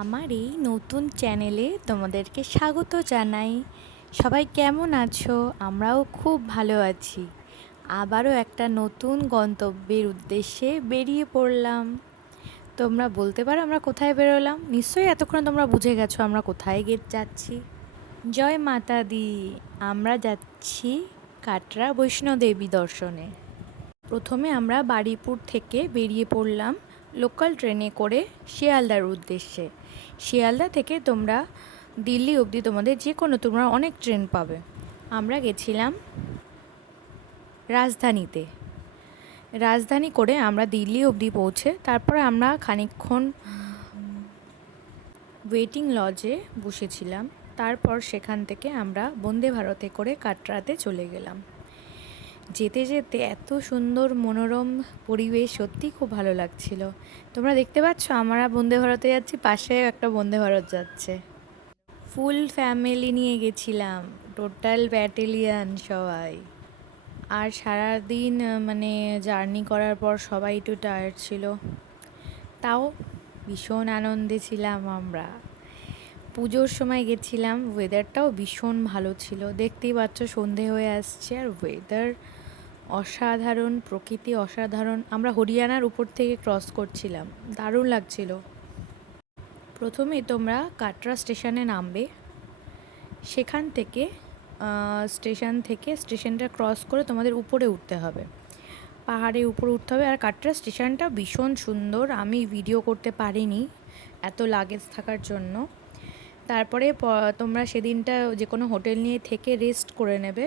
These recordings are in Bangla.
আমার এই নতুন চ্যানেলে তোমাদেরকে স্বাগত জানাই। সবাই কেমন আছো? আমরাও খুব ভালো আছি। আবারও একটা নতুন গন্তব্যের উদ্দেশ্যে বেরিয়ে পড়লাম। তোমরা বলতে পারো আমরা কোথায় বেরোলাম? নিশ্চয়ই এতক্ষণ তোমরা বুঝে গেছো আমরা কোথায় যাচ্ছি। জয় মাতা দি! আমরা যাচ্ছি কাটরা বৈষ্ণোদেবী দর্শনে। প্রথমে আমরা বারুইপুর থেকে বেরিয়ে পড়লাম লোকাল ট্রেনে করে শিয়ালদার উদ্দেশ্যে। শিয়ালদা থেকে তোমরা দিল্লি অবধি তোমাদের যে কোনো তোমরা অনেক ট্রেন পাবে। আমরা গেছিলাম রাজধানীতে। রাজধানী করে আমরা দিল্লি অবধি পৌঁছে তারপরে আমরা খানিকক্ষণ ওয়েটিং লজে বসেছিলাম। তারপর সেখান থেকে আমরা বন্দে ভারতে করে কাটরাতে চলে গেলাম। যেতে যেতে এত সুন্দর মনোরম পরিবেশ, সত্যি খুব ভালো লাগছিল। তোমরা দেখতে পাচ্ছ আমরা বন্দে ভারতে যাচ্ছি, পাশে একটা বন্দে ভারত যাচ্ছে। ফুল ফ্যামিলি নিয়ে গেছিলাম, টোটাল ব্যাটালিয়ান সবাই। আর সারাদিন মানে জার্নি করার পর সবাই একটু টায়ার্ড ছিল, তাও ভীষণ আনন্দে ছিলাম আমরা। পুজোর সময় গেছিলাম, ওয়েদারটাও ভীষণ ভালো ছিল। দেখতেই পাচ্ছ সন্ধে হয়ে আসছে আর ওয়েদার অসাধারণ, প্রকৃতি অসাধারণ। আমরা হরিয়ানার উপর থেকে ক্রস করছিলাম, দারুণ লাগছিল। প্রথমে তোমরা কাটরা স্টেশনে নামবে, সেখান থেকে স্টেশনটা ক্রস করে তোমাদের উপরে উঠতে হবে, পাহাড়ে উপরে উঠতে হবে। আর কাটরা স্টেশনটা ভীষণ সুন্দর, আমি ভিডিও করতে পারিনি এত লাগেজ থাকার জন্য। তারপরে তোমরা সেদিনটা যে কোনো হোটেল নিয়ে থেকে রেস্ট করে নেবে।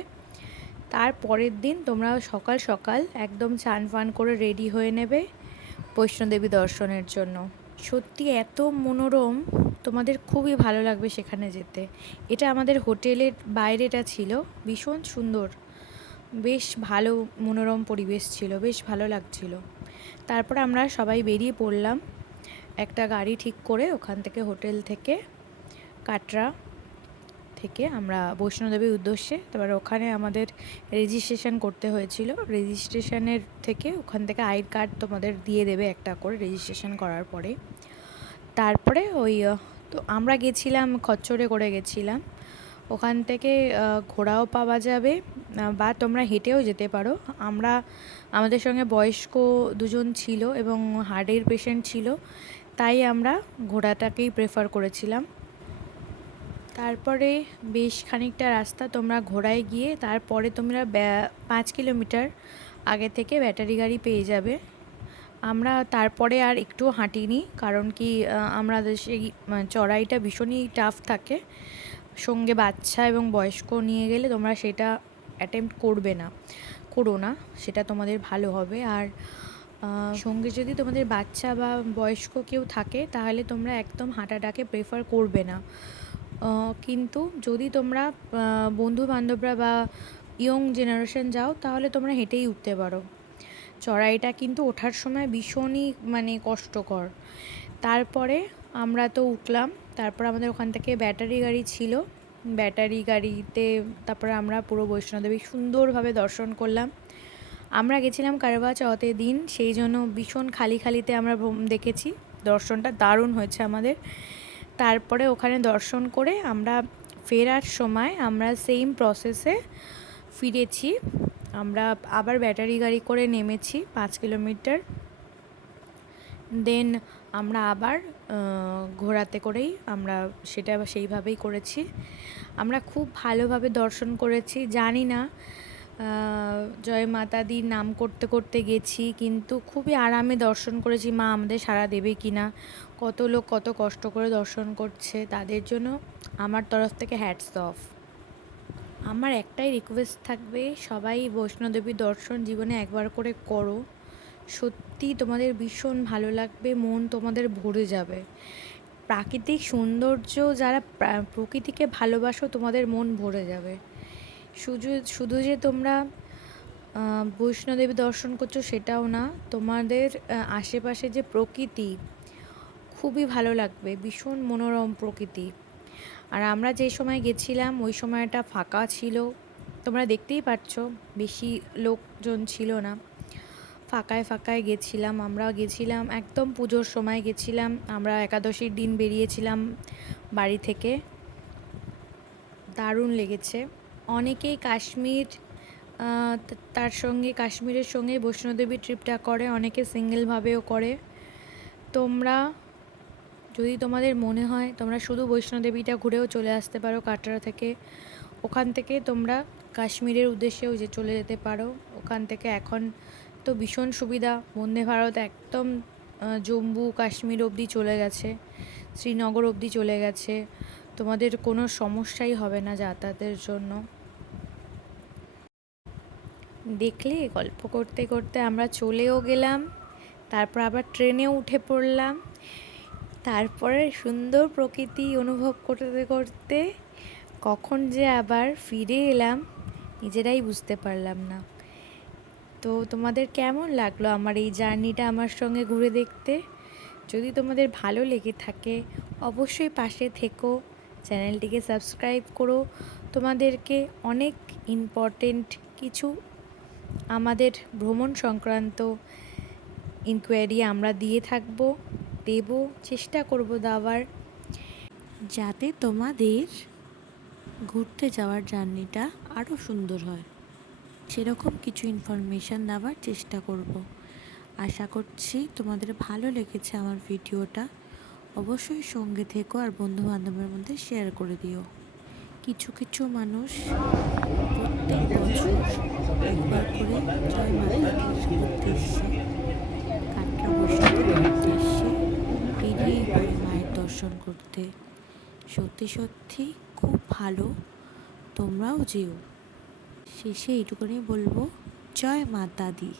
তার পরের দিন তোমরা সকাল সকাল একদম চান ফান করে রেডি হয়ে নেবে বৈষ্ণোদেবী দর্শনের জন্য। সত্যি এত মনোরম, তোমাদের খুবই ভালো লাগবে সেখানে যেতে। এটা আমাদের হোটেলের বাইরেটা ছিল, ভীষণ সুন্দর, বেশ ভালো মনোরম পরিবেশ ছিল, বেশ ভালো লাগছিল। তারপর আমরা সবাই বেরিয়ে পড়লাম একটা গাড়ি ঠিক করে, ওখান থেকে হোটেল থেকে কাটরা থেকে আমরা বৈষ্ণোদেবীর উদ্দেশ্যে। তারপর ওখানে আমাদের রেজিস্ট্রেশন করতে হয়েছিল, রেজিস্ট্রেশনের থেকে ওখান থেকে আই কার্ড তোমাদের দিয়ে দেবে একটা করে রেজিস্ট্রেশন করার পরে। তারপরে তো আমরা গেছিলাম খচ্চরে করে গেছিলাম, ওখান থেকে ঘোড়াও পাওয়া যাবে বা তোমরা হেঁটেও যেতে পারো। আমাদের সঙ্গে বয়স্ক দুজন ছিল এবং হার্টের পেশেন্ট ছিল, তাই আমরা ঘোড়াটাকেই প্রেফার করেছিলাম। তারপরে বেশ খানিকটা রাস্তা তোমরা ঘোড়ায় গিয়ে তারপরে তোমরা 5 কিলোমিটার আগে থেকে ব্যাটারি গাড়ি পেয়ে যাবে। আমরা তারপরে আর একটু হাঁটিনি, কারণ কি আমরা সেই চড়াইটা ভীষণই টাফ থাকে। সঙ্গে বাচ্চা এবং বয়স্ক নিয়ে গেলে তোমরা সেটা অ্যাটেম্প্ট করো না, সেটা তোমাদের ভালো হবে। আর সঙ্গে যদি তোমাদের বাচ্চা বা বয়স্ক কেউ থাকে তাহলে তোমরা একদম হাঁটাটাকে প্রেফার করবে না। কিন্তু যদি তোমরা বন্ধু বান্ধবরা বা ইয়ং জেনারেশন যাও তাহলে তোমরা হেঁটেই উঠতে পারো। চড়াইটা কিন্তু ওঠার সময় ভীষণই মানে কষ্টকর। তারপরে আমরা তো উঠলাম, তারপর আমাদের ওখান থেকে ব্যাটারি গাড়ি ছিল, ব্যাটারি গাড়িতে তারপরে আমরা পুরো বৈষ্ণোদেবী সুন্দরভাবে দর্শন করলাম। আমরা গেছিলাম কারওয়া চৌথের দিন, সেই জন্য ভীষণ খালিতে আমরা দেখেছি, দর্শনটা দারুণ হয়েছে আমাদের। তারপরে ওখানে দর্শন করে আমরা ফেরার সময় আমরা সেম প্রসেসে ফিরেছি। আমরা আবার ব্যাটারি গাড়ি করে নেমেছি 5 কিলোমিটার, দেন আমরা আবার ঘোড়াতে করেই আমরা সেটা সেইভাবেই করেছি। আমরা খুব ভালোভাবে দর্শন করেছি। জানি না জয় মাতা দির নাম করতে করতে গেছি, কিন্তু খুবই আরামে দর্শন করেছি। মা আমাদের সাড়া দেবে কি না, কত লোক কত কষ্ট করে দর্শন করছে, তাদের জন্য আমার তরফ থেকে হ্যাটস অফ। আমার একটাই রিকোয়েস্ট থাকবে, সবাই বৈষ্ণোদেবীর দর্শন জীবনে একবার করে করো। সত্যি তোমাদের ভীষণ ভালো লাগবে, মন তোমাদের ভরে যাবে। প্রাকৃতিক সৌন্দর্য, যারা প্রকৃতিকে ভালোবাসো তোমাদের মন ভরে যাবে। শুধু যে তোমরা বৈষ্ণোদেবী দর্শন করছো সেটাও না, তোমাদের আশেপাশে যে প্রকৃতি খুবই ভালো লাগবে, ভীষণ মনোরম প্রকৃতি। আর আমরা যে সময় গেছিলাম ওই সময়টা ফাঁকা ছিল, তোমরা দেখতেই পাচ্ছ বেশি লোকজন ছিল না। ফাঁকায় ফাঁকায় গেছিলাম, আমরা গেছিলাম একদম পুজোর সময় গেছিলাম, আমরা একাদশীর দিন বেরিয়েছিলাম বাড়ি থেকে। দারুণ লেগেছে। অনেকেই কাশ্মীর তার সঙ্গে কাশ্মীরের সঙ্গে বৈষ্ণোদেবী ট্রিপটা করে, অনেকে সিঙ্গেলভাবেও করে। তোমরা যদি তোমাদের মনে হয় তোমরা শুধু বৈষ্ণোদেবীটা ঘুরেও চলে আসতে পারো কাটরা থেকে। ওখান থেকে তোমরা কাশ্মীরের উদ্দেশ্যেও চলে যেতে পারো। ওখান থেকে এখন তো ভীষণ সুবিধা, বন্দে ভারত একদম জম্মু কাশ্মীর অবধি চলে গেছে, শ্রীনগর অবধি চলে গেছে। তোমাদের কোনো সমস্যাই হবে না যাতায়াতের জন্য। দেখলে গল্প করতে করতে আমরা চলেও গেলাম, তারপর আবার ট্রেনেও উঠে পড়লাম। তারপরে সুন্দর প্রকৃতি অনুভব করতে করতে কখন যে আবার ফিরে এলাম নিজেরাই বুঝতে পারলাম না। তো তোমাদের কেমন লাগলো আমার এই জার্নিটা আমার সঙ্গে ঘুরে দেখতে? যদি তোমাদের ভালো লেগে থাকে অবশ্যই পাশে থেকো, চ্যানেলটিকে সাবস্ক্রাইব করো। তোমাদেরকে অনেক ইম্পর্টেন্ট কিছু আমাদের ভ্রমণ সংক্রান্ত ইনকোয়ারি আমরা দিয়ে থাকবো, দেব, চেষ্টা করব দেওয়ার, যাতে তোমাদের ঘুরতে যাওয়ার জার্নিটা আরও সুন্দর হয়। সেরকম কিছু ইনফরমেশান দেওয়ার চেষ্টা করব। আশা করছি তোমাদের ভালো লেগেছে আমার ভিডিওটা। অবশ্যই সঙ্গে থেকো আর বন্ধু বান্ধবের মধ্যে শেয়ার করে দিও। কিছু কিছু মানুষ প্রত্যেক বছর একবার করে জয় মাতাদির উদ্দেশ্যে কাটরা বৈষ্ণোদেবীর উদ্দেশ্যে বেরিয়ে পড়ে মায়ের দর্শন করতে। সত্যি সত্যি খুব ভালো, তোমরাও যেও। শেষে এইটুকুনি বলবো, জয় মাতা দি।